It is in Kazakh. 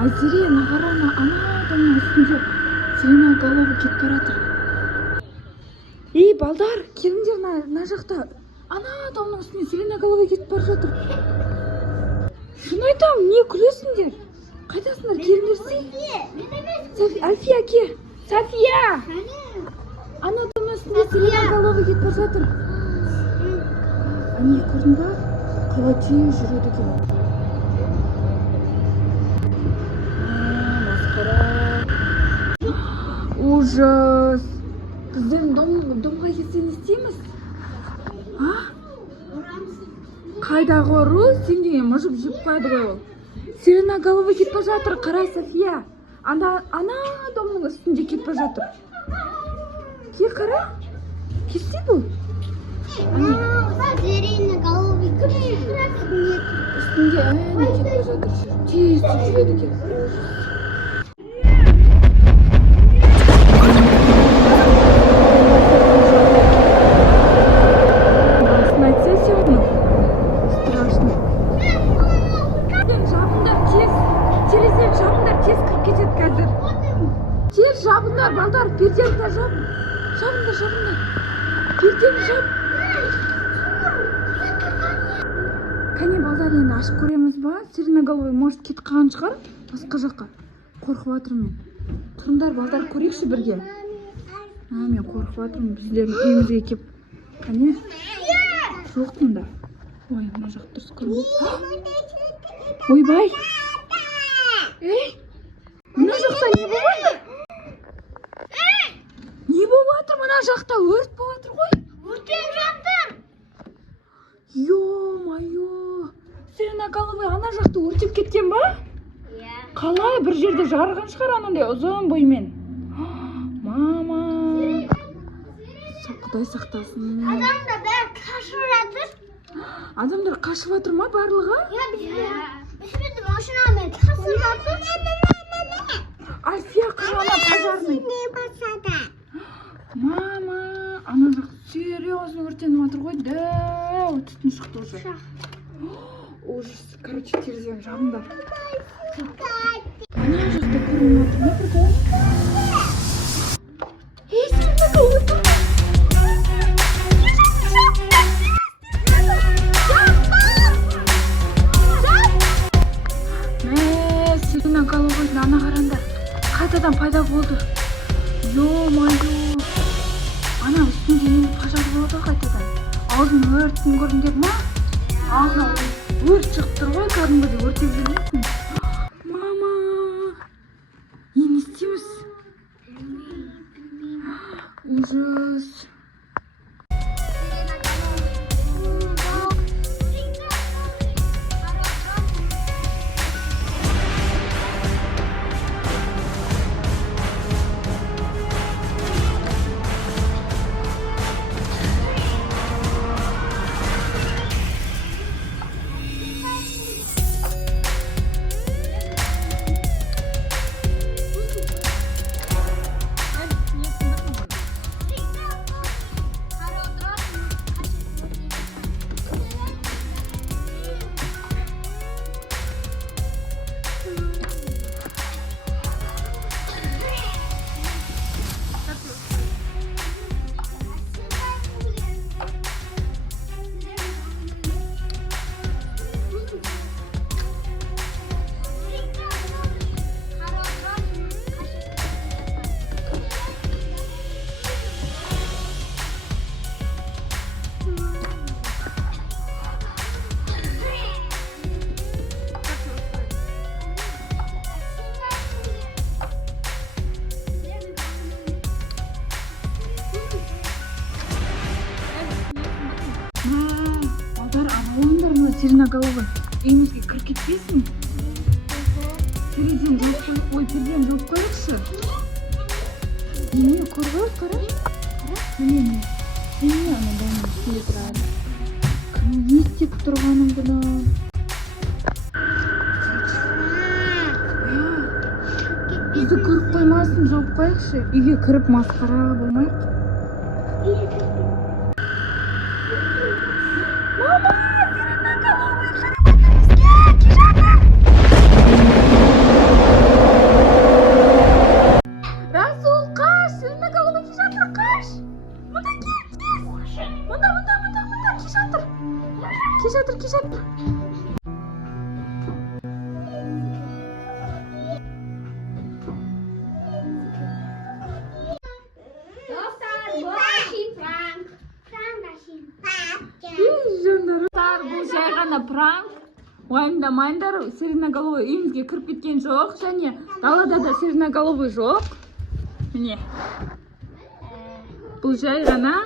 Айзере, қарама, ана адамның үстінде сиреноголовый кетіп бара жатыр. Ей, балдар, келіңдер мына жақта. Ана адамның үстіне сиреноголовый кетіп бара жатыр. Шын айтамын, не күлесіңдер? Қайдасыңдар, келіңдерсе? Альфия, ке. София! Ана адамның үстіне сиреноголовый кетіп бара жатыр. Ане, көрдің ба? Қалай тез жүреді екен. Ужас! Бізден домға келсен істейміз? Қайдағы ұру? Сен деген мұжып жеп қойды ғой ол. Сиреноголовый кетіп бара жатыр, қара София. Ана домның үстінде кетіп бара жатыр. Ке, қара? Келсе бұл? Сиреноголовый үстінде әне кетіп бара жатыр. Тез жүреді екен. Жабыңдар, балдар, пердені жаб. Жабыңдар. Пердені жаб. Кәне, балдар, енді ашып көреміз ба? Сиреноголовый может кетіп қалған шығар? Басқа жаққа. Қорқып жатырмын. Тұрыңдар, балдар, көрейікші бірге. Мен қорқып жатырмын. Біздердің үйімізге келіп. Кәне? Жоқ мұнда. Ой, мына жақта дұрыс көрінбейді. Ойбай. Ей, мына жақта не болады? Не болып жатыр мына жақта? Өрт болып жатыр ғой? Өртеніп жатыр. Ё-майо. Сиреноголовый ана жақта өртеп кеткен ба? Иә. Қалай? Бір жерде жарған шығар анандай ұзын боймен. Мама. Құдай сақтасын. Адамдар бәрі қашып жатыр. Адамдар қашып жатыр ма барлығы? Біз машинамен қашып жатыр. Альфия, қарана пожарный. Мама, ана жақ серьезно өртеніп жатыр ғой. Дәу түтін шықты уже. Ужас. Короче, терезені жабыңдар. Ана жақта көрініп жатыр. Не прикол? Ей, сиреноголовый тұр. Сиреноголовый ана қараңдар. Қайтадан пайда болды. Ё-майо. Ана үстінде не пожар болды қайтадан. Алдын өрттің көрдіңдер ма? Алдын өрт шығып тұр ғой, кәдімгідей өртеп жүрмейсің. Мама. Не істейміз? Ужас. Сиреноголовый. Үйімізге кіріп кетпейсің? Терезені жауып қойып, пердені жауып қойықшы. Мені көріп қара? Мені ана бәрінің үстінде тұрады. Кім не істеп тұрғаным бұны? Бізді көріп қоймасын, жауып қойықшы. Үйге кіріп масқара болмайық. Мама! Сиреноголовый қарап отыр бізге! Ке жатыр! ғана пранк. Уайымдамаңдар, сиреноголовый үйімізге кіріп кеткен жоқ, және далада да сиреноголовый жоқ. Міне. Бұл жай ғана